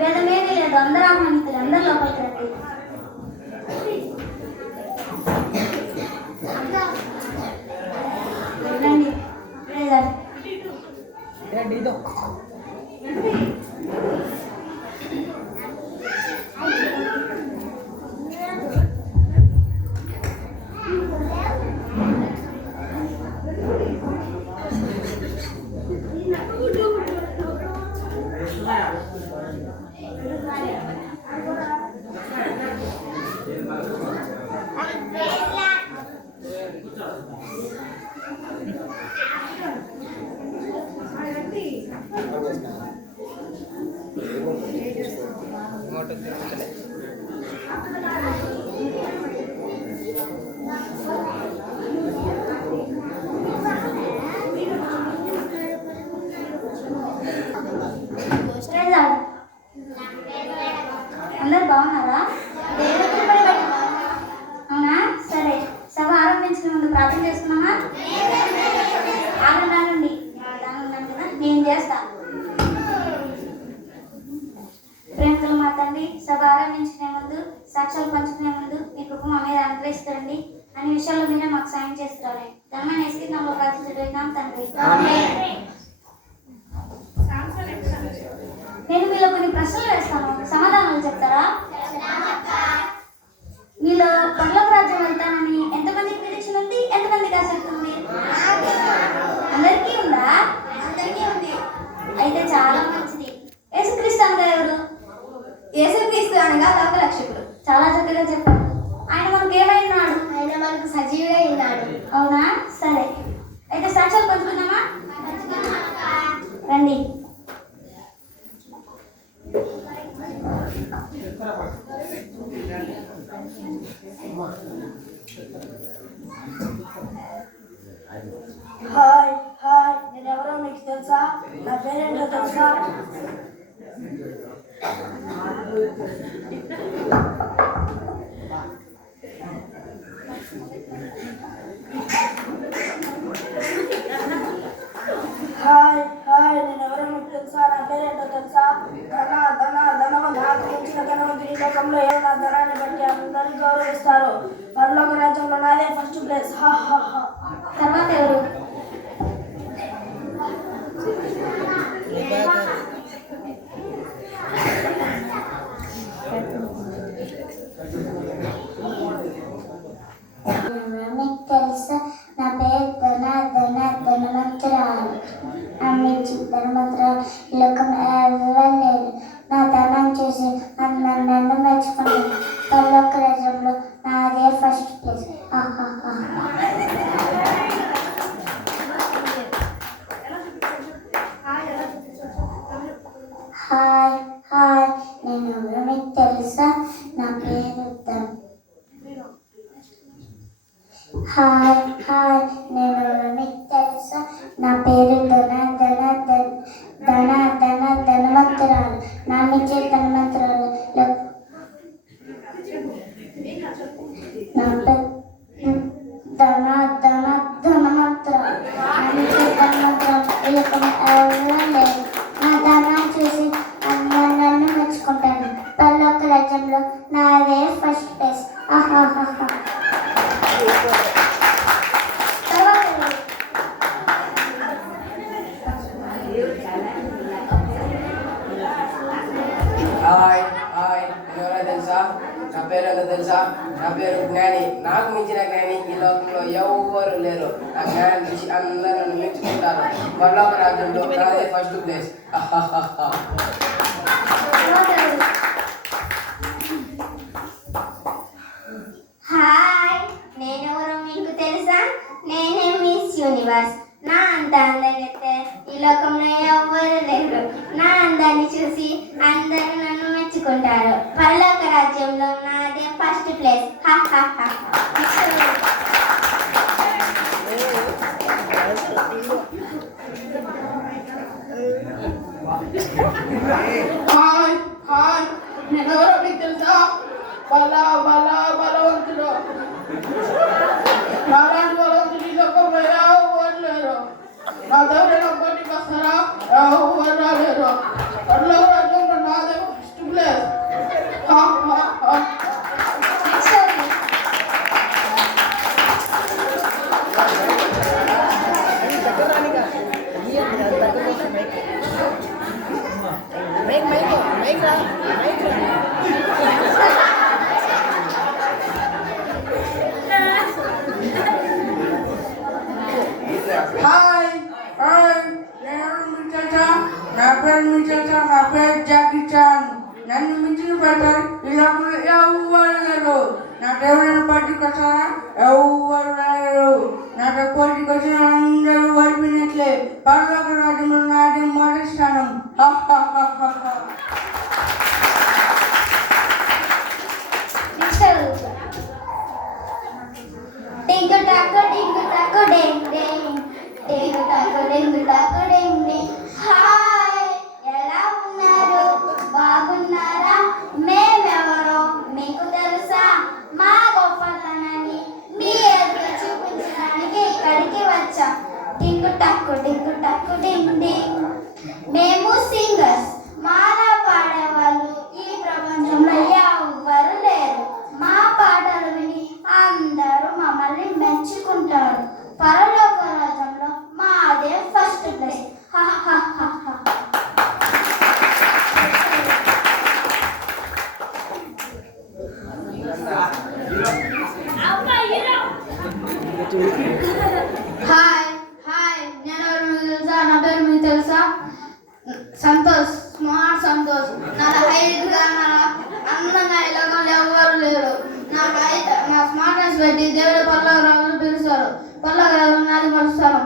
భేదమేమీ లేదు, అందరూ ఆహ్వానితులు, అందరూ లోపలికి రండి. అందరు బాగున్నారా? అవునా? సరే, సభ ఆరంభించిన ముందు ప్రార్థన చేసుకున్నామా? ఆనందండి కదా, నేను చేస్తా. ప్రేమలు మా తండ్రి, సభ ఆరంభించుకునే ముందు, సాక్ష్యాలు పంచుకునే ముందు మీ కృప మా మీద అనుగ్రహిస్తారండి. అన్ని విషయాల్లో మీరే మాకు సాయం చేస్తారని ధర్మాన్ని ఎస్కినాలో ప్రార్థించుకుంటున్నాం తండ్రి. నేను మీలో కొన్ని ప్రశ్నలు వేస్తాను, సమాధానాలు చెప్తారా? మీలో పరలోక రాజ్యం వెళ్తానని ఎంతమందికి నిరీక్షణ ఉంది? ఎంతమందికి ఆసక్తి ఉంది? అందరికీ ఉందా? అందరికీ ఉంది. అయితే చాలా మంచిది. యేసుక్రీస్తు అనగా ఎవరు? యేసుక్రీస్తు అనగా లోకరక్షకుడు. చాలా చక్కగా చెప్పారు. ఆయన మనకు ఏమైనాడు? ఆయన మనకు సజీవుగా ఉన్నాడు. అవునా? సరే, అయితే సాక్ష్యాలు పంచుకుందామా? రండి. హాయ్ హాయ్, నేను ఎవరో మీకు తెలుసా? నా పేరేంటో తెలుసా? హాయ్ హాయ్, నేను ఎవరో మీకు తెలుసా? నా పేరేంటో తెలుసా? ధనవంతుడు. నాకు మించిన ధనవంతుడి లోకంలో ఎవరు? నా ధనాన్ని బట్టి అందరినీ గౌరవిస్తారు. పరలోక రాజ్యంలో నాదే ఫస్ట్ ప్లేస్. తర్వాత ఎవరు? మీకు తెలుసా? నా పేరు ధనవంతురాలు. అమ్మించి ధనవంతురాలు లోకం ఎవరలేరు. నా ధనం చూసి నన్ను మెచ్చుకున్నాను. పరలోక రాజ్యంలో నాదే ఫస్ట్ ప్లేస్. హాయ్ హాయ్, నేను ఎవరో మీకు తెలుసా? నా పేరు హాయ్ హాయ్, నేను ఎవరో మీకు తెలుసా? నా పేరు ధనవంతురాలు. నా మించే ధనవంతురాలు నా పేరు ధనవంతురాలు. నా మించే ధనవంతురాలు ఎవరు? నా ధనాన్ని చూసి నన్ను మెచ్చుకుంటాను. పరలోక రాజ్యంలో నాదే ఫస్ట్ ప్లేస్. హాయ్ హాయ్, ఎవరో తెలుసా? నా పేరు ఏదో తెలుసా? నా పేరు జ్ఞాని. నాకు మించిన జ్ఞాని ఈ లోకంలో ఎవరు లేరు. నా జ్ఞానం చూసి అందరూ నన్ను మెచ్చుకుంటారు. పరలోక రాజ్యంలో నాదే ఫస్ట్ ప్లేస్. హాయ్, నేనెవరో మీకు తెలుసా? నేనే మిస్ యూనివర్స్. నా అంత అందమైతే ఈ లోకంలో ఎవ్వరు లేరు. నా అందాన్ని చూసి అందరూ నన్ను మెచ్చుకుంటారు. పరలోక రాజ్యంలో నాదే ఫస్ట్ ప్లేస్. హాయ్ హాయ్, నేను ఎవరో మీకు తెలుసా? బలవంతుడు. నాలాంటి బలవంతుడు ఈ లోకంలో ఎవరు లేరు. నా దగ్గర పోటీకి వస్తారా? ఎవరు రాలేరు. పరలోక రాజ్యంలో నాదే హాయ్ హాయ్ నేను మిస్టర్ నా పేరు మిస్టర్ నా పేరు జాకీ చాన్ నన్ను మించిన ప్రకారం ఈ లోకంలో ఎవ్వరు లేరు నాకు ఎవరైనా పార్టీకి వస్తారా ఎవ్వరు లేరు నాకు పోటీకి వచ్చిన అందరూ ఓడిపోయినట్లే పరలోక రాజ్యంలో నాది మొదటి స్థానం టింగు టాకు డెంగ్ డెంగ్ టింగు టాకు డెంగ్ డెంగ్. హాయ్, ఎలా ఉన్నారు? బాగున్నారా? మేమెవరో మీకు తెలుసా? మా గొప్పతనాన్ని మీ ఎదురు చూపించడానికి ఇక్కడికి వచ్చాం. టింగు టాకు డెంగ్ డెంగ్. మేము సింగర్స్. మాలా పాడేవాళ్ళు ఈ ప్రపంచంలో ఎవ్వరు లేరు. మా పాటలు విని అందరూ మమ్మల్ని మెచ్చుకుంటారు. పరలోక రాజ్యంలో మాదే ఫస్ట్ ప్లేస్. హాయ్ హాయ్ నేను తెలుసా? నా పేరు మీకు తెలుసా? సంతోష్, స్మార్ట్ సంతోష్. నా హైట్గా అందంగా ఈ లోకంలో ఎవ్వరు లేరు. నా స్మార్ట్నెస్ పెట్టి దేవుడు పర్లోక రాజులు పిలుస్తారు. పర్లోక రాజులు నాది మరుస్తారు.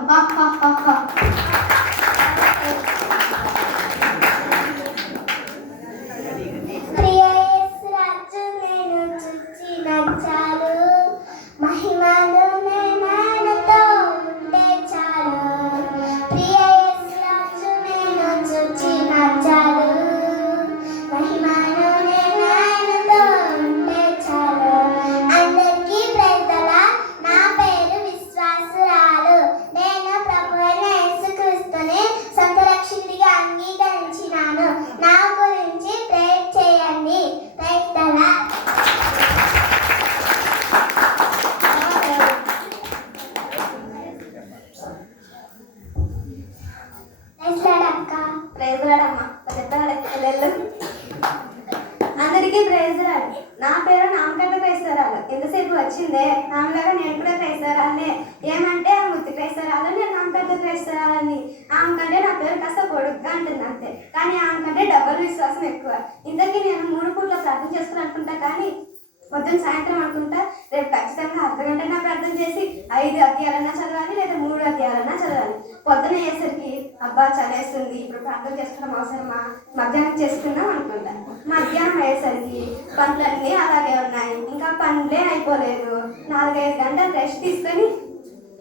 ప్రియ యేసు రాజు నేను చూచిన చాలు, మహిమను నేనతో ఉంటే చాలు. ప్రియ యేసు రాజు నేను చూచిన చాలు, మహిమను నేనతో ఉంటే చాలు. అందరికీ ప్రైజ్లా. నా పేరు విశ్వాసురాలు. నేను ప్రభువైన యేసుక్రీస్తుని సొంత రక్షకుడిగా అంగీకరించినాను. నా గురించి ప్రేయర్ చేయండి. ప్రైజ్లా. అందరికీ ప్రైజ్లాడు. నా పేరు నామకట్ట క్రైస్తరాలు. ఎంతసేపు వచ్చిందే ఆమెలాగా నేను కూడా క్రైస్తరాలే. ఏమంటే ఆ ముత్తి క్రైస్తరాలు, నేను నామకట్ట క్రైస్తరాలని. ఆమె కంటే నా పేరు కాస్త పొడుగ్గా అంటుంది అంతే, కానీ ఆమె కంటే డబల్ విశ్వాసం ఎక్కువ. ఇంతకీ నేను 3 పూట్ల ప్రార్థన చేసుకుని అనుకుంటా, కానీ పొద్దున్న సాయంత్రం అనుకుంటా రేపు ఖచ్చితంగా అర్ధగంట నా ప్రార్థన చేసి 5 అధ్యాయాలన్నా చదవాలి, లేదా 3 అధ్యాయాలన్నా చదవాలి. పొద్దున అయ్యేసరికి అబ్బా చలేస్తుంది, ఇప్పుడు ప్రార్థన చేసుకోవడం అవసరమా, మధ్యాహ్నం చేసుకుందాం అనుకుంటా. మధ్యాహ్నం అయ్యేసరికి పనులన్నీ అలాగే ఉన్నాయి, ఇంకా పనులే అయిపోలేదు. 4-5 గంటలు రెస్ట్ తీసుకొని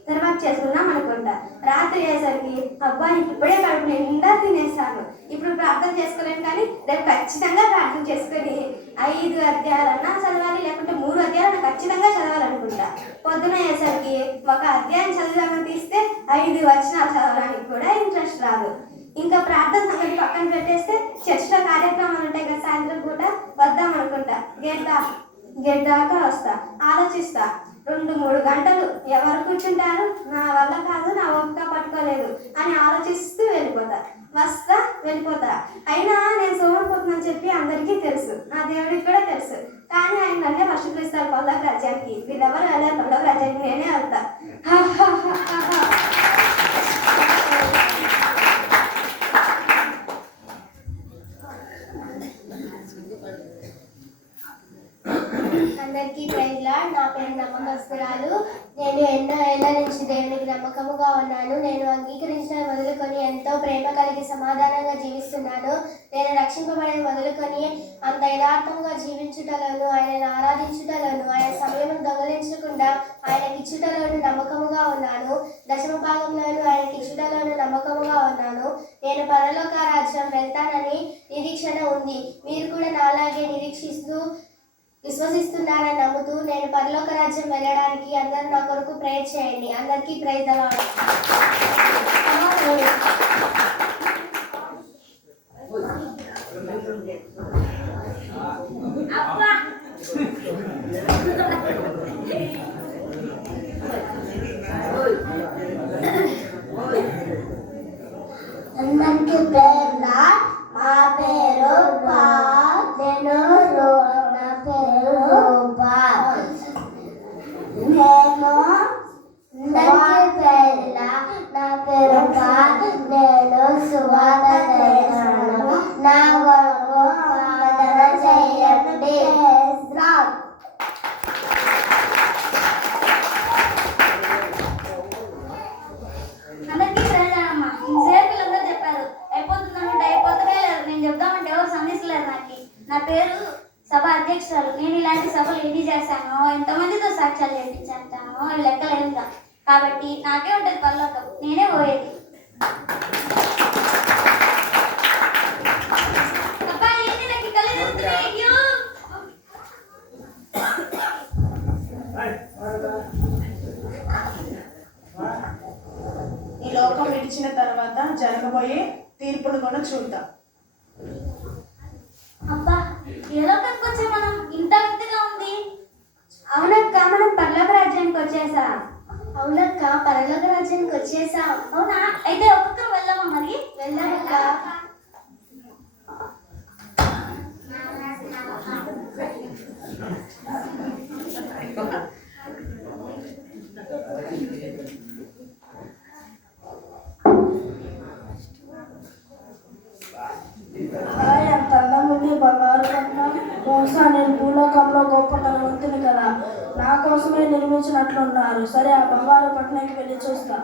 తర్వాత చేసుకుందాం అనుకుంటా. రాత్రి అయ్యేసరికి అబ్బా ఇప్పుడే కడుపు నిండా తినేసాను, ఇప్పుడు ప్రార్థన చేసుకోలేను, కానీ రేపు ఖచ్చితంగా ప్రార్థన చేసుకొని 5 అధ్యాయాలన్నా చదవాలి, లేకుంటే 3 అధ్యాయాలు ఖచ్చితంగా చదవాలనుకుంటా. పొద్దున అయ్యేసరికి 1 అధ్యాయం చదివామని తీస్తే 5 వచనాలు చదవడానికి కూడా ఇంట్రెస్ట్ రాదు. ఇంకా ప్రార్థన సంగతి పక్కన పెట్టేస్తే చర్చిలో కార్యక్రమాలు ఉంటాయి కదా, సాయంత్రం పూట వద్దాం అనుకుంటా. గేట్ దాకా వస్తా, ఆలోచిస్తా. 2-3 గంటలు ఎవరు కూర్చుంటారు, నా వల్ల కాదు, నా ఓపిక పట్టుకోలేదు అని ఆలోచిస్తూ వెళ్ళిపోతా. వస్తా వెళ్ళిపోతా. అయినా నేను సోమరిపోతున్నాను చెప్పి అందరికీ తెలుసు, నా దేవుడికి కూడా తెలుసు. కానీ ఆయన నన్నే ఫస్ట్ పిలుస్తారు పల్లవ రాజ్యానికి. వీళ్ళెవరు వెళ్ళారు పల్లవ రాజ్యానికి, నేనే వెళ్తా. అందరికీ ప్రైజ్లా. నా పేరు నమ్మకస్తురాలు. నేను ఎన్నో ఏళ్ల నుంచి దేవునికి నమ్మకముగా ఉన్నాను. నేను అంగీకరించిన మొదలుకొని ఎంతో ప్రేమ కలిగి సమాధానంగా జీవిస్తున్నాను. నేను రక్షింపబడిన మొదలుకొని అంత యథార్థంగా జీవించుటలోను, ఆయనను ఆరాధించుటలోను, ఆయన సమయం దొంగలించకుండా ఆయనకి ఇచ్చుటలోను నమ్మకముగా ఉన్నాను. 10వ భాగంలోను ఆయనకి ఇచ్చుటలోను నమ్మకముగా ఉన్నాను. నేను పరలోక రాజ్యం వెళ్తానని నిరీక్షణ ఉంది. మీరు కూడా నాలాగే నిరీక్షిస్తూ విశ్వసిస్తున్నానని నమ్ముతూ నేను పరలోక రాజ్యం వెళ్ళడానికి అందరూ నా కొరకు ప్రేయర్ చేయండి. అందరికీ ప్రైజ్ ది లార్డ్. అందరికీ ప్రేరణ. మా పేరు నా పేరు సభ అధ్యక్షురాలు. నేను ఇలాంటి సభలు ఎన్ని చేశానో, ఎంతమందితో సాక్ష్యాలు చేయించాను లెక్కలేదుగా. కాబట్టి నాకే ఉంటుంది పరలోకం, నేనే పోయేది. అబ్బా, ఏంటి నాకు కళ్ళు తిరుగుతున్నాయి? అయ్యో! ఈ లోకం విడిచిన తర్వాత జరగబోయే తీర్పును కూడా చూద్దాం. అబ్బా, ఏ లోకానికి వచ్చాం మనం? ఇంత వింతగా ఉంది. అవునక్క, మనం పరలోక రాజ్యానికి వచ్చేసా. అవునక్క, పరలోక రాజ్యానికి వచ్చేసాం. అవునా? అయితే ఒక్కొక్కరు వెళ్దామా? మరి వెళ్దామక్క. హాయ్, అంత అందంగా ఉంది బంగారు పట్నం. బహుశా నేను భూలోకంలో గొప్ప ధనవంతుని కదా, నా కోసమే నిర్మించినట్లున్నారు. సరే, ఆ బంగారు పట్టణానికి వెళ్ళి చూస్తా.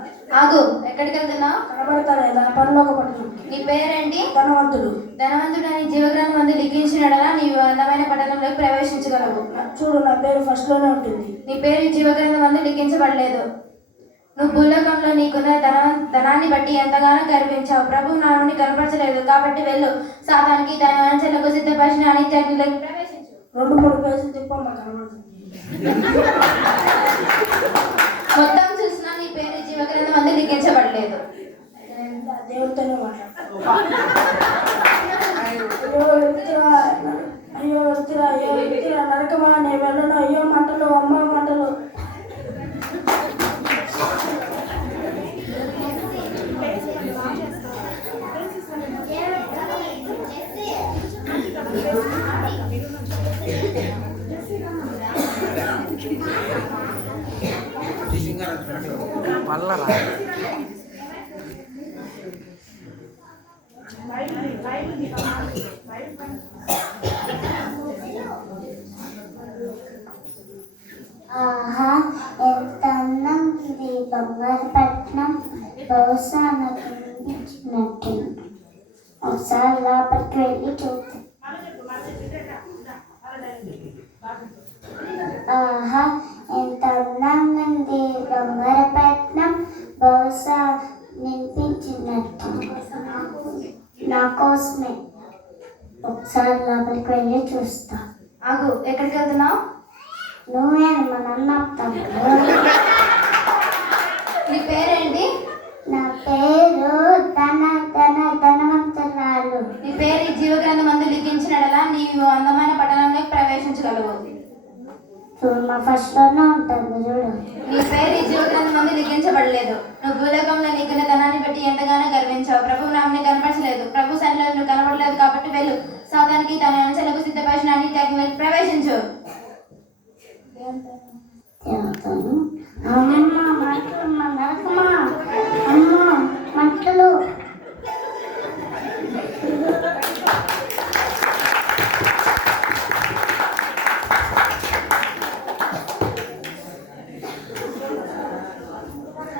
ఆగు, ఎక్కడికి వెళ్తున్నావు? కనబడతలేదా? పరలోక పట్టణం. నీ పేరేంటి? ధనవంతుడు. ధనవంతుడు అని జీవగ్రంథం మందు లిఖించినడలా నీవు అందమైన పట్టణంలోకి ప్రవేశించగలవు. చూడు, నా పేరు ఫస్ట్ లోనే ఉంటుంది. నీ పేరు జీవగ్రంథం మందు లిఖించబడలేదు. నువ్వు భూలోకంలో నీకున్న ధనాన్ని బట్టి ఎంతగానో గర్వించావు. ప్రభు నామని కనపరచలేదు. కాబట్టి వెళ్ళు, సాతానికి దాని అంచెలకు సిద్ధపరిచిన అనిత్యాగ్నిలోకి ప్రవేశించు. 2-3 పేజీలు తిప్పమ్మా, కనబడుతుంది. మొత్తం చూసినా నీ పేరు జీవగ్రంథం మందు లిఖించబడలేదు. దేవుడితోనే మాట్లాడు. అయ్యో వెళ్తురా నరకమా, నేను వెళ్ళను. అయ్యో మంటలు, అమ్మ మంటలు. ఆహా, ఎంత అందం ఇది బంగారు పట్నం. బహుశా నాకు అనిపించినట్టు ఒకసారి లోపలికి వెళ్ళి చూద్దాం. ఆహా, ఎంత అందంగా ఉంది బంగారు పట్నం. బహుశా వినిపించినట్టు నా కోసమే. ఒకసారి లోపలికి వెళ్ళి చూస్తా. ఆగు, ఎక్కడికి వెళ్తున్నావు? నువ్వే మా నాన్న ఆపుతాను. నీ పేరేంటి? నా పేరు ధనవంతురాలు. నీ పేరు ఈ జీవగ్రంథం మందు లిఖించినడలా నీవు అందమైన పట్టణంలోకి ప్రవేశించగలవు. చూడు, మా ఫస్ట్ లోనే ఉంటుంది. చూడు, నీ పేరు ఈ జీవగ్రంథం మందు లిఖించబడలేదు. నువ్వు భూలోకంలో నీకున్న ధనాన్ని బట్టి ఎంతగానో గర్వించావు. ప్రభు నామని కనపరచలేదు. ప్రభు సన్నిలో నువ్వు కనపడలేదు. కాబట్టి వెళ్ళు, సాతానికి తన అంచెలకు సిద్ధపరిచిన అనిత్యాగ్నిలోకి ప్రవేశించు. చెబుతాను. అమ్మ మంటలు, మా నరకమా, అమ్మ మంటలు.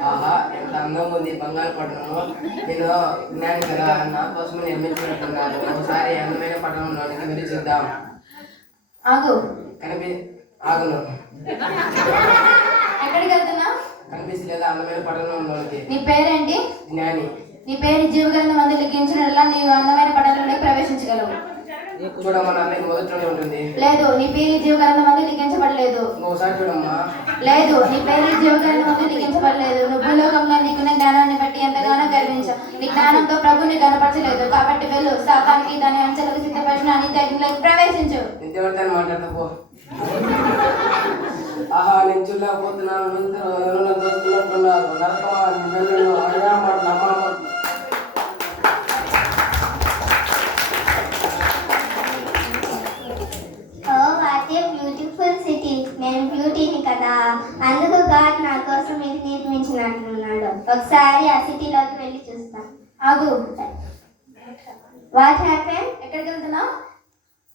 ఆహా, ఎంత అందంగా ఉంది బంగారు పట్టణము. నేను జ్ఞాని కదా, నా కోసమే నిర్మించినట్టున్నారు. ఒకసారి అందమైన పట్టణంలోనికి వెళ్ళి చూద్దాం. ఆగు, ఆగును. ఎక్కడికి వెళ్తున్నావు? కనిపిస్తలేదా అందమైన పట్టణంలోనికి? నీ పేరేంటి? జ్ఞాని. నీ పేరు జీవగ్రంథం మందు లిఖించినట్లా నీవు అందమైన పట్టణంలోకి ప్రవేశించగలవు. చూడమ్మా, నా పేరు మొదట్లోనే ఉంటుంది. లేదు, నీ పేరు జీవగ్రంథం మందు లిఖించబడలేదు. ఒకసారి చూడమ్మా. లేదు, నీ పేరు జీవగ్రంథం మందు లిఖించబడలేదు. నువ్వు భూలోకంలో నీకున్న జ్ఞానాన్ని బట్టి ఎంతగానో గర్వించావు. నీ జ్ఞానంతో ప్రభుని కనపరచలేదు. కాబట్టి వెళ్ళు, సాతానికి దాని అంచెలకు సిద్ధపరిచిన అనిత్యాగ్నిలోకి ప్రవేశించు. నిత్యవర్తాన్ని మాట్లాడతా పో. ఆహా, నేను చూడలేకపోతున్నాను. ఎవరైనా దోస్తున్నట్టున్నారు. నరకమా, వెళ్ళను. అయ్యా మాటలు, అమ్మ మాటలు. Oh what a beautiful city. నేను బ్యూటీని కదా, అందుకు గాడ్ నా కోసం ఇది నిర్మించినట్లున్నాడు. ఒకసారి ఆ సిటీలోకి వెళ్ళి చూస్తాం. ఆగు, వాట్ హ్యాపెన్? ఎక్కడికి వెళ్తున్నావు?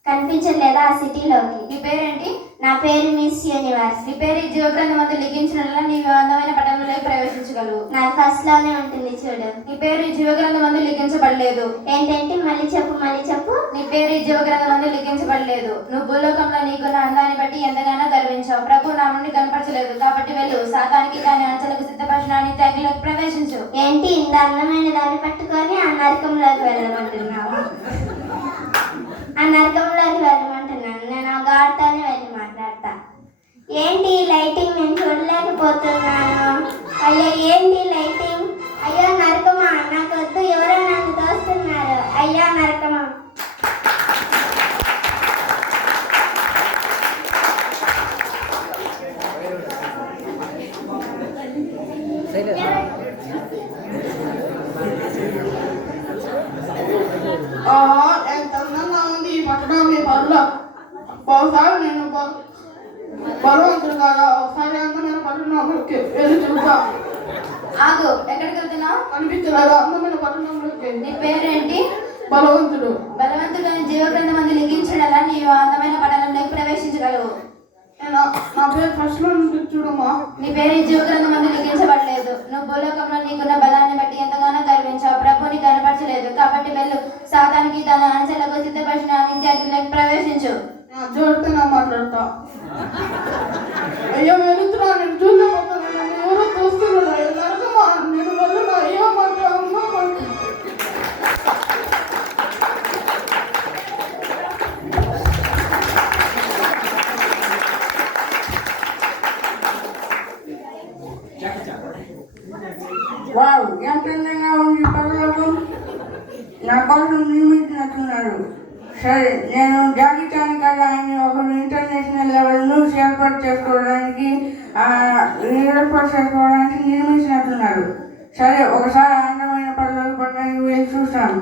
కనిపించలేదా ఆ సిటీలోకి? నీ పేరేంటి? నా పేరు మిస్ యూనివర్స్. నీ పేరు ఈ జీవగ్రంథం మందు లిఖించినట్లా నీవు అందమైన పట్టణంలోకి ప్రవేశించగలవు. నాకు ఫస్ట్ లోనే ఉంటుంది. చూడు, నీ పేరు ఈ జీవగ్రంథం మందు లిఖించబడలేదు. ఏంటంటే మళ్ళీ చెప్పు. నీ పేరు ఈ జీవ గ్రంథమందు లిఖించబడలేదు. నువ్వు భూలోకంలో నీకున్న అందాన్ని బట్టి ఎంతగానో గర్వించావు. ప్రభు నామముని కనపరచలేదు, కాబట్టి వెళ్ళు, సాతానికి దాని అంచెలకు సిద్ధపరిచిన అగ్నిలోకి ప్రవేశించు. ఏంటి ఇంత అందమైన దాన్ని పట్టుకొని ఆ నరకంలోకి వెళ్ళమంటున్నావు? ఆ నరకంలోకి వెళ్ళమంటున్నాను. నేను ఆ గాడితోనే వెళ్ళి మాట్లాడతా. ఏంటి లైటింగ్ నేను చూడలేకపోతున్నాను. అయ్యో ఏంటి లైటింగ్? అయ్యో నరకమా, నాకు వద్దు, ఎవరో నన్ను తోస్తున్నారు. అయ్యో నరకమా. ఎంత అందంగా ఉంది ఈ పట్టణం, మీ పనులు. ఒకసారి నేను బలవంతుడు కాదా, ఒకసారి అందమైన పట్టణంలోకి వెళ్ళి చూసా. ఆగు, ఎక్కడికి వెళ్తున్నావు? కనిపించలేదు అందమైన పట్టణంలోకి. నీ పేరేంటి? బలవంతుడు. బలవంతుడు జీవ గ్రంథమందు లిఖించడలా నీవు అందమైన పట్టణంలోకి ప్రవేశించగలవు. నా పేరు ఫస్ట్ లో నుంచి చూడమ్మా. నీ పేరు ఈ జీవ గ్రంథమందు లిఖించబడలేదు. నువ్వు భూలోకంలో నీకున్న బలాన్ని బట్టి ఎంతగానో గర్వించావు. ప్రభుని కనపరచలేదు, కాబట్టి వెళ్ళు, సాతానికి తన అంచెలకు సిద్ధపరిచిన అగ్నిలోకి ప్రవేశించు. చూడితే నా మాట్లాడతా. అయ్యో వెళుతున్నా, నేను చూడలేకపోతున్నా, నన్ను ఎవరో చూస్తున్నారు. నరకమా, నేను వెళ్ళున్నా. అయ్యో మాట్లాడమ్మా. వావ్, ఎంత అందంగా ఉంది పర్లోకం. నా కోసం నియమించినట్టున్నాడు. సరే, నేను జాగితాను కదా అని ఒక ఇంటర్నేషనల్ లెవెల్ను ఏర్పాటు చేసుకోవడానికి నియమించినట్టున్నాడు. సరే, ఒకసారి అందమైన పర్లోక పట్టణానికి వెళ్ళి చూస్తాను.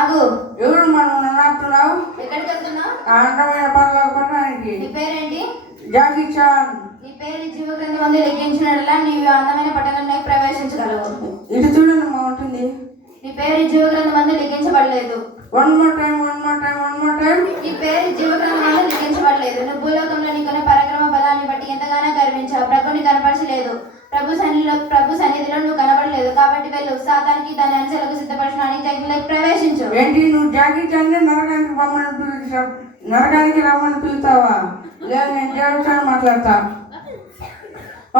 ఆగు, ఎవరు మనం నన్నుతున్నావు? ఎక్కడికి వెళ్తున్నావు? అందమైన పర్లోక పట్టణానికి. నీ పేరేంటి? జాగిచాన్. నీ పేరు జీవ గ్రంథమందు లిఖించినట్లా నీవు అందమైన పట్టణంలోకి ప్రవేశించగలవు. ఇది చూడండి మా ఉంటుంది. నీ పేరు జీవ గ్రంథమందు లిఖించబడలేదు. One more time. నీ పేరు జీవ గ్రంథమందు లిఖించబడలేదు. నువ్వు భూలోకంలో నీకున్న పరాక్రమ బలాన్ని బట్టి ఎంతగానో గర్వించావు. ప్రభుని కనపరచలేదు, ప్రభు సన్నిధిలో నువ్వు కనబడలేదు, కాబట్టి వెళ్ళు, సాతానికి దాని అంచెలకు సిద్ధపరిచిన అగ్నిలోకి ప్రవేశించు. ఏంటి నువ్వు జాగిచాన్ని నరకానికి రమ్మని పిలుస్తావా? లేదు, నేను దేవుడితో మాట్లాడతా.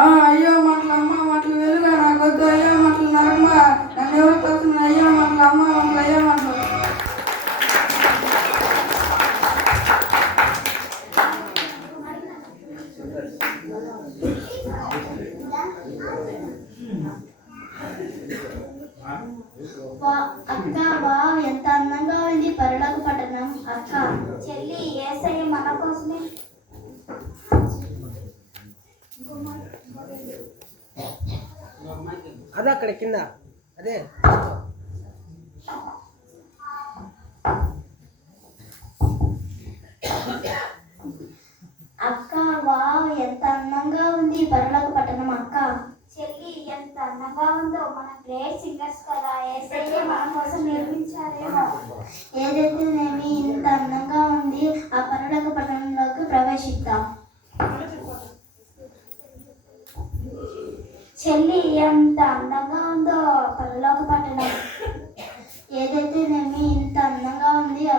అయ్యో మాటలు అమ్మ, మాటలు వెలుగా, నాకు వద్దు. అయ్యో మాటలు నరకమ్మ, నన్ను ఎవరు తోస్తున్నా. అయ్యో మాటలు అమ్మ, మాటలు అయ్యో మాటలు. అక్క వావ్, ఎంత అందంగా ఉంది పరలోక పట్టణం. అక్క చెల్లి, యేసయ్య మన కోసమే. అదే అక్కడ కింద అదే. అక్క వావ్, ఎంత అందంగా ఉంది పరలోక పట్టణం. అక్క చెల్లి, ఎంత అందంగా ఉందో. మన గ్రేట్ సింగర్స్ కదా, యేసయ్య మన కోసం నిర్మించారేమో. ఏదైతేనేమి ఇంత అందంగా ఉంది, ఆ పరలోక పట్టణంలోకి ప్రవేశిద్దాం. చెల్లి, ఎంత అందంగా ఉందో పరలోక పట్టణం. ఏదైతేనేమి ఇంత అందంగా ఉంది, ఆ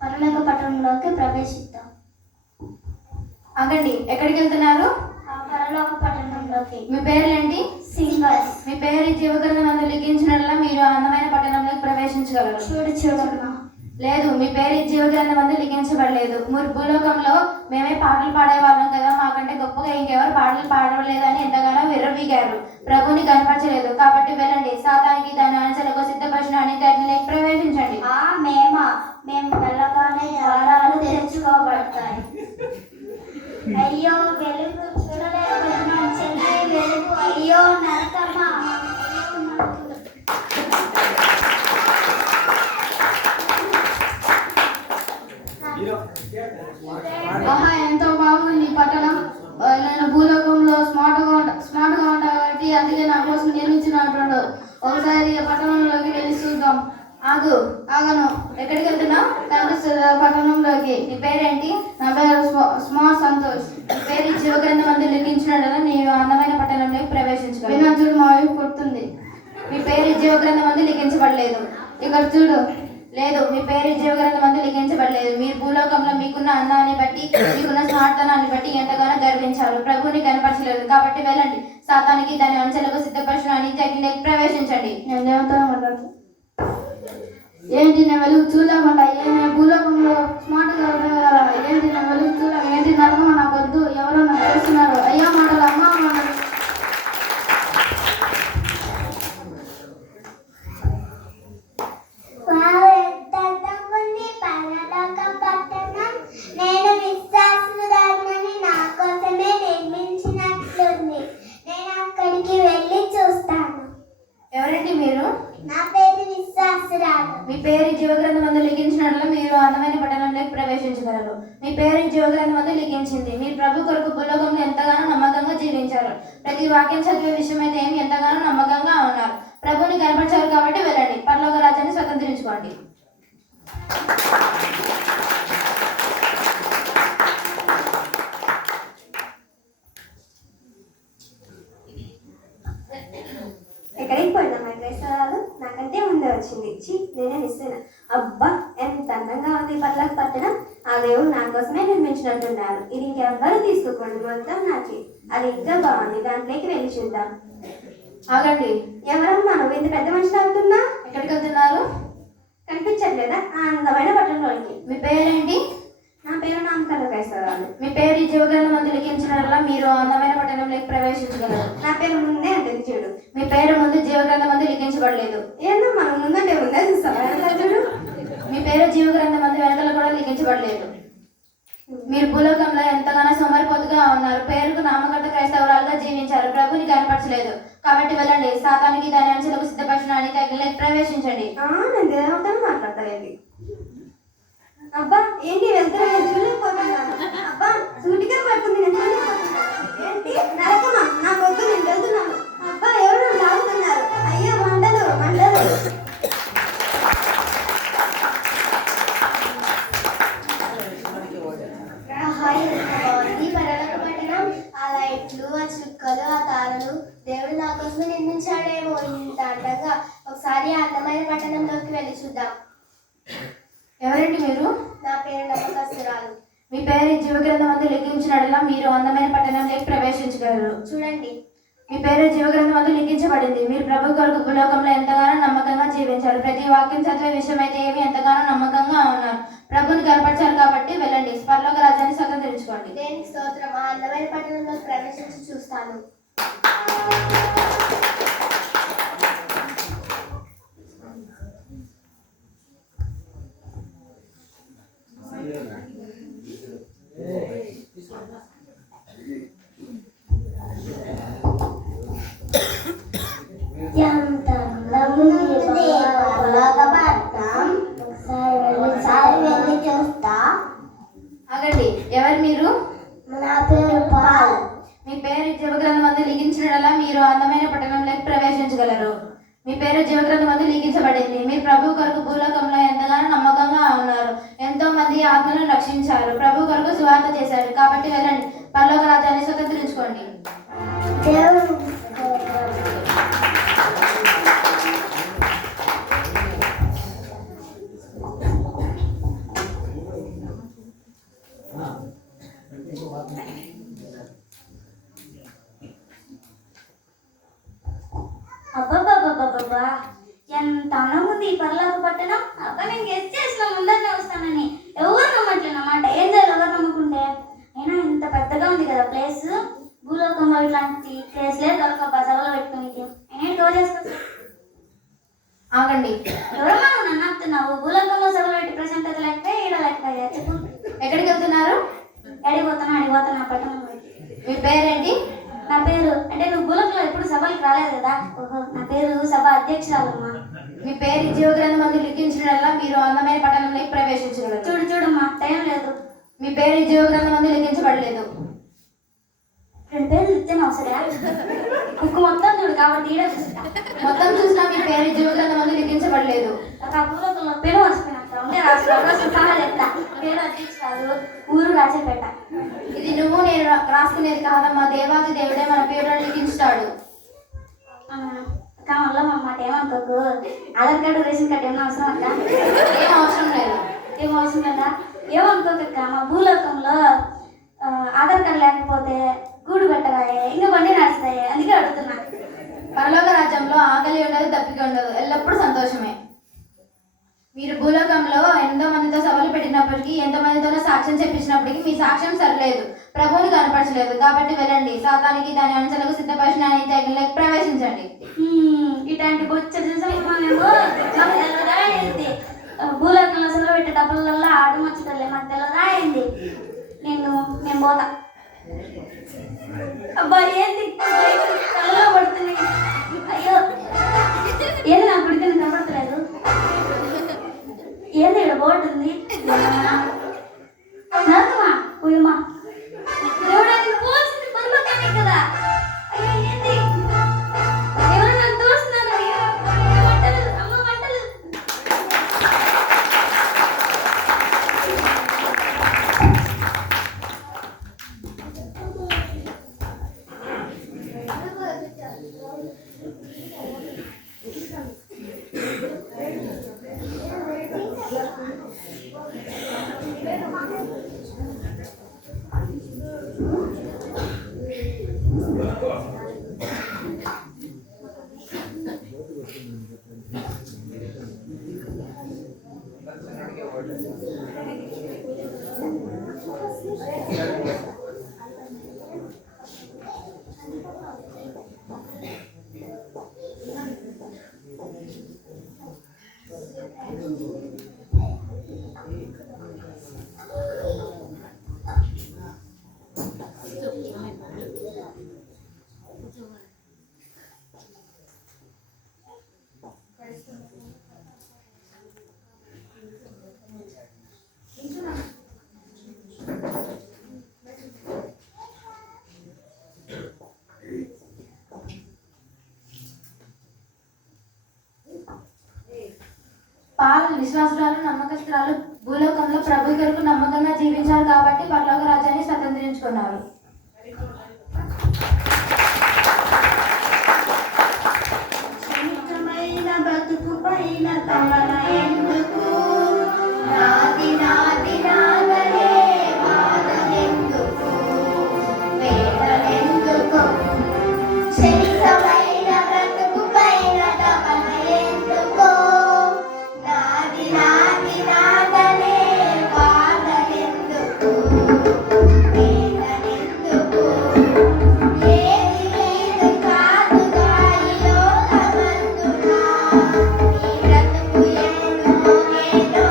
పరలోక పట్టణంలోకి ప్రవేశిద్దాం. ఆగండి, ఎక్కడికి వెళ్తున్నారు? ఆ పరలోక పట్టణంలోకి. మీ పేర్లేంటి? సింగర్స్. మీ పేరు జీవ గ్రంథమందు లిఖించినట్లా మీరు అందమైన పట్టణంలోకి ప్రవేశించగలరు. చూడమ్మా. లేదు, మీ పేరు జీవ గ్రంథమందు లిఖించబడలేదు. మీరు భూలోకంలో మేమే పాటలు పాడేవాళ్ళం కదా, మాకంటే గొప్పగా ఇంకెవరు పాటలు పాడలేదని ఎంతగానో విర్రవీగారు. ప్రభుని కనపరచలేదు, కాబట్టి వెళ్ళండి, సాతానికి దాని అంచెలకు సిద్ధపరిచిన అగ్నిలోకి ప్రవేశించండి. మేము వెళ్ళగానే ద్వారాలు తెరుచుకోబడతాయి. అయ్యో వెలుగు చూడలేకపోతున్నాం. చెల్లి, వెలుగు. అయ్యో నరకమా. ఎంతో బాగుంది ఈ పట్టణం. నేను భూలోకంలో స్మార్ట్గా ఉంటా కాబట్టి అందుకే నా కోసం నిర్మించినట్టు. ఒకసారి ఈ పట్టణంలోకి వెళ్ళి చూద్దాం. ఆగను. ఎక్కడికి వెళ్తున్నావు? పట్టణంలోకి. నీ పేరేంటి? నా పేరు స్మార్ట్ సంతోష్. నీ పేరు జీవ గ్రంథమందు లిఖించినట్లా నీవు అందమైన పట్టణంలోకి ప్రవేశించగలవు. వినాచుడు మా వైపు కొడుతుంది. మీ పేరు జీవ గ్రంథమందు లిఖించబడలేదు. ఇక్కడ చూడు. లేదు, మీ పేరు ఈ జీవగ్రంథమందు లిఖించబడలేదు. మీరు భూలోకంలో మీకున్న అందాన్ని బట్టి మీకున్న స్మార్తనాన్ని బట్టి ఎంతగానో గర్వించారు. ప్రభువుని కనపరచలేదు. కాబట్టి వెళ్ళండి, సాతానికి దాని అంచెలకు సిద్ధపరిచిన అనిత్య అగ్నిలోకి ప్రవేశించండి. నేను దేవునితో మాట్లాడుతాను. ఏంటి నేను వెలుగు చూడలేకుండా ఏమే భూలోకంలో స్మార్ట్గా ఉండగలరా? ఏంటి నేను వెలుగు చూడలేక ఏంటి నరకమో నాకు వద్దు. ఎవరో నాకు తెలుస్తున్నారు. అయ్యా మాటలు, అమ్మ మాటలు. నేను విశ్వాసురాలని నా కోసమే నిర్మించినట్లుంది. నేను అక్కడికి వెళ్ళి చూస్తాను. ఎవరండి మీరు? నా పేరు విశ్వాసురాలు. మీ పేరు జీవగ్రంథమందు లిఖించినట్ల మీరు అందమైన పట్టణంలోకి ప్రవేశించగలరు. మీ పేరు జీవగ్రంథమందు లిఖించింది. మీరు ప్రభు కొరకు భూలోకంలో ఎంతగానో నమ్మకంగా జీవించారు. ప్రతి వాక్యం చదివే విషయం అయితే ఏమి ఎంతగానో నమ్మకంగా ఉన్నారు. ప్రభుని కనపరిచారు. కాబట్టి వెళ్ళండి, పరలోక రాజ్యాన్ని స్వతంత్రించుకోండి. ఎక్కడికి పోయినా మా క్రైస్తవాలు నాకంటే ముందే వచ్చింది. నేనే మిస్ అయినా. అబ్బా ఎంత అందంగా ఉంది పర్లకు పట్టడం. ఆ దేవుడు నా కోసమే నిర్మించినట్టున్నారు. ఇది ఇంకెవ్వరు తీసుకోకండి, మొత్తం నాకి. అది ఇంకా బాగుంది, దాంట్లోకి వెళ్ళి చూద్దాం. ఆగండి, ఎవరమ్మా నువ్వు ఇంత పెద్ద మనిషి అవుతున్నా? ఎక్కడికి వెళ్తున్నారు? కనిపించట్లేదా? ఆ అందమైన పట్టణంలోకి. మీ పేరేంటి? నా పేరు నామకరణ క్రైస్తవాలు. మీ పేరు ఈ జీవగ్రంథమందు లిఖించినట్ల మీరు అందమైన పట్టణంలోకి ప్రవేశించగలరు. నా పేరు ముందే ఉంటుంది చూడు. మీ పేరు ముందు జీవగ్రంథమందు లిఖించబడలేదు. ఏందో మనం ముందంటే ముందే చూస్తాం చూడు. మీ పేరు జీవగ్రంథమందు వెనకలు కూడా లిఖించబడలేదు. మీరు భూలోకంలో ఎంతగానో సోమరిపోతుగా ఉన్నారు. పేరుకు నామకర్త క్రైస్తవురాలుగా జీవించారు. ప్రభుని కనపరచలేదు. కాబట్టి వెళ్ళండి, సాతానికి దాని అంచెలకు సిద్ధపరిచిన అనిత్య అగ్నిలోకి ప్రవేశించండి. నేను దేవుడితో మాట్లాడతానండి. అబ్బా ఏంటి వెళ్తున్నా, నేను చూడలేకపోతున్నాను. అబ్బా సూటిగా పడుతుంది, నేను చూడలేకపోతున్నాను. ఏంటి నరకమా? నాకు వద్దు, నేను వెళ్తున్నాను. అబ్బా ఎవరు నన్ను లాగుతున్నారు? అయ్యో మంటలు మంటలు. ఈ పరలోక పట్టణం, ఆ లైట్లు, ఆ చుక్కలు, ఆ తారలు దేవుడు నా కోసమే నిర్మించాడేమో ఇంత అందంగా. ఒకసారి ఆ అందమైన పట్టణంలోకి వెళ్ళి చూద్దాం. ఎవరండి మీరు? నా పేరు నమ్మకస్తురాలు. మీ పేరు ఈ జీవగ్రంథమందు లిఖించినట్ల మీరు అందమైన పట్టణంలోకి ప్రవేశించగలరు. చూడండి, మీ పేరు జీవగ్రంథమందు లిఖించబడింది. మీరు ప్రభు కొరకు భూలోకంలో ఎంతగానో నమ్మకంగా జీవించారు. ప్రతి వాక్యం చదివే విషయం అయితే ఏమి ఎంతగానో నమ్మకంగా ఉన్నారు. ప్రభుని కనపరిచారు. కాబట్టి వెళ్ళండి, పరలోక రాజ్యాన్ని స్వతంత్రించుకోండి. దేనికి స్తోత్రం. ఆ అందమైన పట్టణంలోకి ప్రవేశించి చూస్తాను. ఆగండి, ఎవరు మీరు? నా పేరు పాల్. మీ పేరు జీవగ్రంథమందు లిఖించినట్ల మీరు అందమైన పట్టణంలోకి ప్రవేశించగలరు. మీ పేరు జీవగ్రంథమందు లిఖించబడింది. మీరు ప్రభు కొరకు భూలోకంలో ఎంతగానో నమ్మకంగా ఉన్నారు. ఎంతో మంది ఆత్మలను రక్షించారు. ప్రభు కొరకు సువార్త చేశారు. కాబట్టి వెళ్ళండి, పరలోక రాజ్యాన్ని స్వతంత్రించుకోండి. అబ్బా ఎంత అందం ఉంది ఈ పరలోక పట్టణం. అబ్బా నేను గెస్ట్ చేసిన ముందరనే వస్తానని ఎవరు నమ్మట్లేనమాట. ఏం చేయాలి ఎవరు నమ్మకుంటే? అయినా ఇంత పెద్దగా ఉంది కదా ప్లేస్. భూలోకంలో ఇట్లాంటి ప్లేస్లే దొరకబ్బా సభలో పెట్టుకుని. అయినా డోర్ చేసుకోవచ్చు. ఆగండి, ఎవరమ్మా నువ్వు నన్ను ఆపుతున్నావు? భూలోకంలో సభలో పెట్టి ప్రశాంతత లేకపోతే ఈడ లేకపోయా చెప్పు. ఎక్కడికి వెళ్తున్నారు? అడిగిపోతున్నా పట్టణం. మీ పేరేంటి? నా పేరు అంటే నువ్వు భూలోకంలో ఎప్పుడు సభలకు రాలేదు కదా. నా పేరు సభ అధ్యక్షురాలమ్మా. మీ పేరు జీవగ్రంథమందు లిఖించినట్ల మీరు అందమైన పట్టణంలోకి ప్రవేశించగలరు. చూడమ్మా టైం లేదు. మీ పేరు జీవగ్రంథమందు లిఖించబడలేదు. రెండు పేర్లు ఇచ్చాను అవసరా? బుక్ మొత్తం చూడు కాబట్టి ఈడ చూస్తా. మొత్తం చూసినా మీ పేరు జీవగ్రంథమందు లిఖించబడలేదు. ఆ భూలోకంలో పేరు మర్చిపోయినా ఉంటే సహా చెప్తా. పేరు అధ్యక్షురాలు, ఊరు రాజపేట. ఇది నువ్వు నేను రాసుకునేది కాదమ్మా. దేవాది దేవుడే మన పేరును లిఖించుతాడు. మళ్ళీ మా మాట ఏమనుకోకు. ఆధార్ కార్డు రేషన్ కార్డు ఏమైనా అవసరం అక్క? ఏం అవసరం లేదు. ఏం అవసరం లేదా? ఏమనుకోకక్క, మా భూలోకంలో ఆధార్ కార్డు లేకపోతే గూడు పెట్టవాయే, ఇంకా బండి నడుస్తాయి, అందుకే అడుగుతున్నా. పరలోక రాజ్యంలో ఆకలి ఉండదు, దప్పిక ఉండదు, ఎల్లప్పుడూ సంతోషమే. మీరు భూలోకంలో ఎంతో మందితో సభలు పెట్టినప్పటికీ, ఎంతమందితోనో సాక్ష్యం చెప్పించినప్పటికీ మీ సాక్ష్యం సరిలేదు, ప్రభువుని కనపరచలేదు. కాబట్టి వెళ్ళండి, సాతానికి దాని అంచెలకు సిద్ధపరిచిన యజ్ఞంలోకి ప్రవేశించండి. ఇట్లాంటి బొచ్చ చూసామేమో ఏంది భూలోకంలో సెలవు పెట్టే డబ్బులలో ఆడు మచ్చుతలే మాకు తెల్లదా ఏంది. నేను పోతా. అబ్బా ఏంది కళ్ళలో పడుతుంది. అయ్యో ఏంది నాకు పుడితే కనపడతలేదు. ఏంది ఇక్కడ బోర్డు ఉంది. నరకమా ఉయ్యమ్మా దేవుడానికి పోల్సింది పరలోకానే కదా. అయ్యో ఏంది ఎవరు నన్ను తోస్తున్నారు. అయ్యో వంటలు అమ్మ వంటలు. పాలు విశ్వాసురాలు, నమ్మకస్తురాలు భూలోకంలో ప్రభు కొరకు నమ్మకంగా జీవించారు కాబట్టి పరలోక రాజ్యాన్ని స్వతంత్రించుకున్నారు. బతుకు పైన తమన ఎందుకు, నాది నాది నాదనే బాధలెందుకు, వేదనెందుకు, క్షణికమైన బ్రతుకు పైన తమన ఎందుకు, నాది నాది నాదనే బాధలెందుకు, వేదనెందుకు, ఏది లేదు కాదుగా ఈ లోకమందున, నీ బ్రతుకు ఎప్పుడు మోగేదో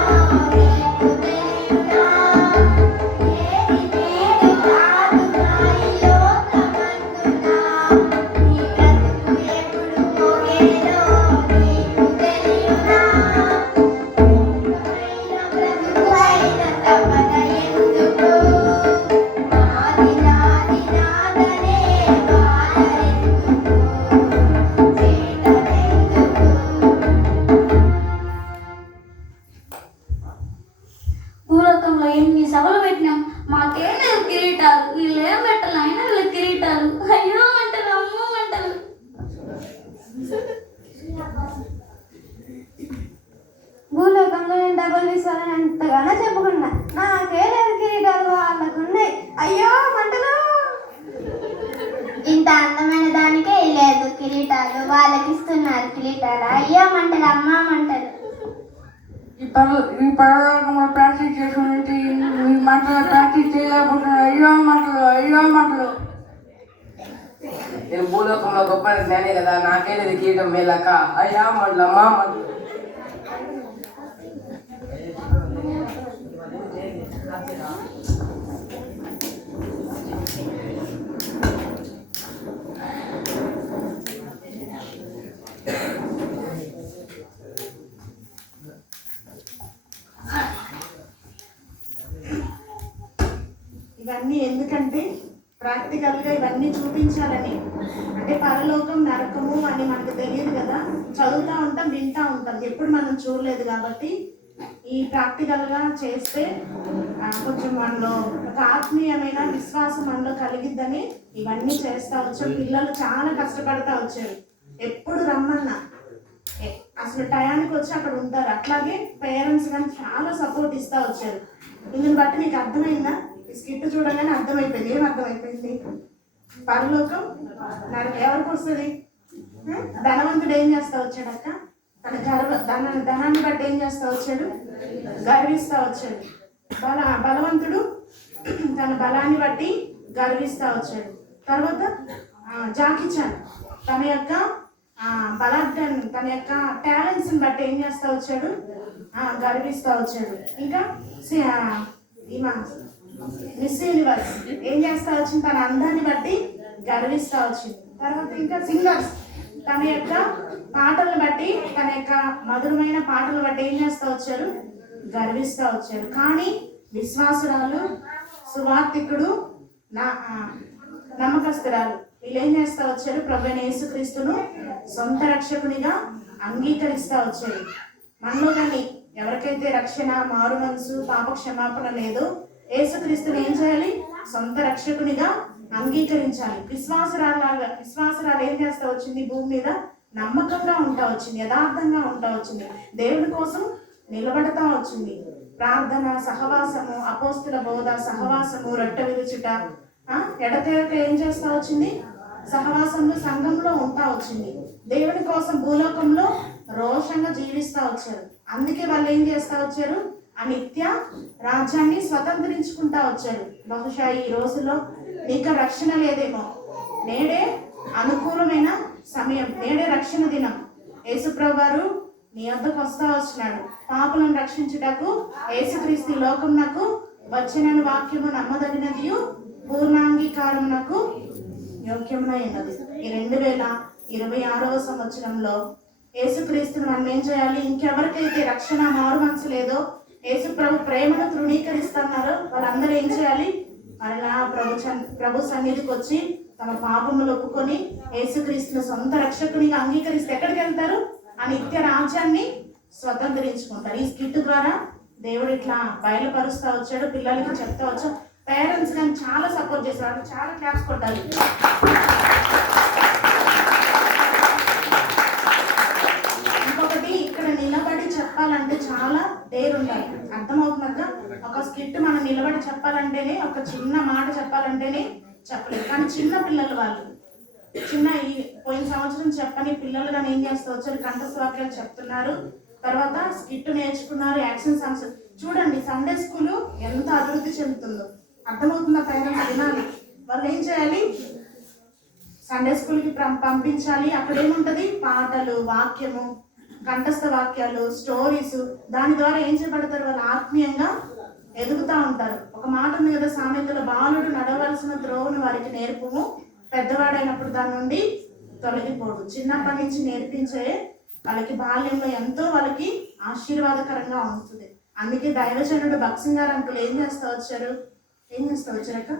నీకు తెలియునా, ఏది లేదు కాదుగా ఈ లోకమందున, నీ బ్రతుకు ఎప్పుడు మోగేదో నీకు తెలియునా, క్షణికమైన బ్రతుకు అయిన తపన ఎందుకు, నాది నాది నాదనే బాధలెందుకు, వేదనెందుకు. భూలోకంలో ఎన్ని సభలు పెట్టినాం, మాకేం లేవు కిరీటాలు. వీళ్ళు ఏం పెట్టాలి అయినా వీళ్ళకి కిరీటాలు. అయ్యో అంటారు, అమ్మో అంటారు. భూలోకంలో నేను డబ్బులు తీసుకోవాలని ఎంతగానో చెప్పుకున్నా, నాకే లేదు కిరీటాలు, వాళ్ళకున్నాయి. అయ్యో మంటలు. ఇంత అందమైన దానికే లేదు కిరీటాలు, వాళ్ళకి ఇస్తున్నారు కిరీటాలు. అయ్యో మంటలు, అమ్మ మంటలు. ఈ పరలోకంలో ప్రాక్టీస్ చేసుకుంటే ఈ మంటలు ప్రాక్టీస్ చేయలేకపోతున్నారు. అయ్యో మంటలు, అయ్యో మంటలు. నేను భూలోకంలో గొప్ప జ్ఞాని కదా, నాకే లేదు కీయటం మేలక్క. అయ్యా మంటలు, అమ్మా మంటలు. ఇవన్నీ ఎందుకంటే ప్రాక్టికల్గా ఇవన్నీ చూపించాలని. అంటే పరలోకం నరకము అని మనకు తెలియదు కదా, చదువుతూ ఉంటాం, వింటూ ఉంటాం, ఎప్పుడు మనం చూడలేదు. కాబట్టి ఈ ప్రాక్టికల్గా చేస్తే కొంచెం మనలో ఒక ఆత్మీయమైన విశ్వాసం మనలో కలిగిద్దని ఇవన్నీ చేస్తూ వచ్చాం. పిల్లలు చాలా కష్టపడతా వచ్చారు. ఎప్పుడు రమ్మన్నా అసలు టయానికి వచ్చి అక్కడ ఉంటారు. అట్లాగే పేరెంట్స్ కానీ చాలా సపోర్ట్ ఇస్తూ వచ్చారు. దీన్ని బట్టి నీకు అర్థమైందా? ఈ స్కిట్ చూడగానే అర్థమైపోయింది. ఏం అర్థమైపోయింది? పరలోకం ఎవరికి వస్తుంది? ధనవంతుడు ఏం చేస్తా వచ్చాడు అక్క? తన ధనాన్ని బట్టి ఏం చేస్తా వచ్చాడు? గర్విస్తా వచ్చాడు. బలవంతుడు తన బలాన్ని బట్టి గర్విస్తా వచ్చాడు. తర్వాత జాకీ చాన్ తన యొక్క బలాన్ని, తన యొక్క టాలెంట్స్ని బట్టి ఏం చేస్తా వచ్చాడు? గర్విస్తా వచ్చాడు. ఇంకా మిస్ యూనివర్స్ ఏం చేస్తా వచ్చింది? తన అందాన్ని బట్టి గర్విస్తా వచ్చింది. తర్వాత ఇంకా సింగర్స్ తన యొక్క పాటలను బట్టి, తన యొక్క మధురమైన పాటలు బట్టి ఏం చేస్తా వచ్చారు? గర్విస్తా వచ్చారు. కానీ విశ్వాసురాలు, సువార్థికుడు, నమ్మకస్తురాలు వీళ్ళు ఏం చేస్తా వచ్చారు? ప్రభువైన యేసుక్రీస్తును సొంత రక్షకునిగా అంగీకరిస్తా వచ్చారు. మనలో కానీ ఎవరికైతే రక్షణ, మారు మనసు, పాప క్షమాపణ లేదో యేసుక్రీస్తుని ఏం చేయాలి? సొంత రక్షకునిగా అంగీకరించాలి. విశ్వాసరాలు ఏం చేస్తా వచ్చింది? భూమి మీద నమ్మకంగా ఉంటా వచ్చింది, యథార్థంగా ఉంటా వచ్చింది, దేవుడి కోసం నిలబడతా వచ్చింది. ప్రార్థన, సహవాసము, అపోస్తుల బోధ, సహవాసము, రొట్టె విరుచుట, ఎడతెగక ఏం చేస్తా వచ్చింది? సహవాసంలో, సంఘంలో ఉంటా వచ్చింది. దేవుడి కోసం భూలోకంలో రోషంగా జీవిస్తా వచ్చారు. అందుకే వాళ్ళు ఏం చేస్తా వచ్చారు? ఆ నిత్య రాజ్యాన్ని స్వతంత్రించుకుంటా వచ్చారు. బహుశా ఈ రోజులో నీకు రక్షణ లేదేమో. నేడే అనుకూలమైన సమయం, నేడే రక్షణ దినం. యేసుప్రభు వారు నీ వద్దకు వస్తా వచ్చినాడు. పాపులను రక్షించుటకు యేసుక్రీస్తు లోకమునకు వచ్చిన వాక్యము నమ్మదగినది, పూర్ణాంగీకారమునకు యోగ్యమైనది. ఈ 2026వ సంవత్సరంలో యేసుక్రీస్తుని మనం ఏం చేయాలి? ఇంకెవరికైతే రక్షణ, మారు మనసు లేదో, యేసు ప్రభు ప్రేమను తృణీకరిస్తున్నారో వాళ్ళందరూ ఏం చేయాలి? మరలా ప్రభు సన్నిధికి వచ్చి తమ పాపములు ఒప్పుకొని యేసుక్రీస్తుని సొంత రక్షకునిగా అంగీకరిస్తే ఎక్కడికి వెళ్తారు? ఆ నిత్య రాజ్యాన్ని స్వతంత్రించుకుంటారు. ఈ స్కిట్ ద్వారా దేవుడు ఇట్లా బయలుపరుస్తా వచ్చాడు, పిల్లలకి చెప్తా వచ్చాడు. పేరెంట్స్ కానీ చాలా సపోర్ట్ చేస్తారు, చాలా క్లాప్స్ కొట్టాలి. ఇంకొకటి, ఇక్కడ నిలబడి చెప్పాలంటే చాలా డేర్ ఉండాలి. అర్థమవుతుందక్క? ఒక స్కిట్ మనం నిలబడి చెప్పాలంటేనే, ఒక చిన్న మాట చెప్పాలంటేనే చెప్పలేదు. కానీ చిన్న పిల్లలు వాళ్ళు ఈ పోయిన సంవత్సరం చెప్పని పిల్లలు కానీ ఏం చేస్తూ వచ్చారు? కంఠస్థ వాక్యాలు చెప్తున్నారు. తర్వాత స్కిట్ నేర్చుకున్నారు, యాక్షన్ సాంగ్స్. చూడండి సండే స్కూల్ ఎంత అభివృద్ధి చెందుతుందో. అర్థమవుతుందా? పేరెంట్స్ వినాలి. వాళ్ళు ఏం చేయాలి? సండే స్కూల్కి పంపించాలి. అక్కడ ఏముంటుంది? పాటలు, వాక్యము, కంఠస్థ వాక్యాలు, స్టోరీస్. దాని ద్వారా ఏం చేయబడతారు? వాళ్ళు ఆత్మీయంగా ఎదుగుతూ ఉంటారు. ఒక మాట ఉంది కదా సామెతలో, బాలుడు నడవలసిన త్రోవను వారికి నేర్పుము, పెద్దవాడైనప్పుడు దాని నుండి తొలగిపోడు. చిన్నప్పటి నుంచి నేర్పించే వాళ్ళకి బాల్యంలో ఎంతో వాళ్ళకి ఆశీర్వాదకరంగా ఉంటుంది. అందుకే దైవజనుడు భక్సింగ్ గారు అంకులు ఏం చేస్తూ వచ్చారు? అక్క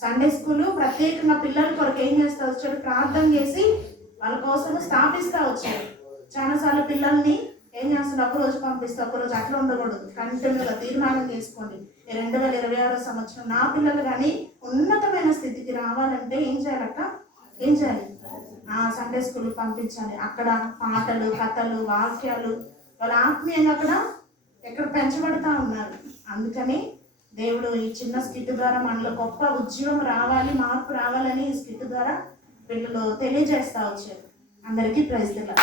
సండే స్కూల్ ప్రత్యేకంగా పిల్లల కొరకు ఏం చేస్తూ వచ్చాడు? ప్రార్థన చేసి వాళ్ళ కోసం స్థాపిస్తూ వచ్చారు. చాలాసార్లు పిల్లల్ని ఏం చేస్తుంది? ఒకరోజు పంపిస్తే ఒకరోజు అట్లా ఉండకూడదు. కంటిన్యూగా తీర్మానం చేసుకోండి. 2026వ సంవత్సరం నా పిల్లలు కానీ ఉన్నతమైన స్థితికి రావాలంటే ఏం చేయాలక్క? ఏం చేయాలి? సండే స్కూల్ పంపించాలి. అక్కడ పాటలు, కథలు, వాక్యాలు, వాళ్ళ ఆత్మీయంగా ఎక్కడ పెంచబడతా ఉన్నారు. అందుకని దేవుడు ఈ చిన్న స్కిట్ ద్వారా మనలో గొప్ప ఉద్యమం రావాలి, మార్పు రావాలని ఈ స్కిట్ ద్వారా పిల్లలు తెలియజేస్తా వచ్చారు. అందరికీ ప్రైజ్ ది లార్డ్.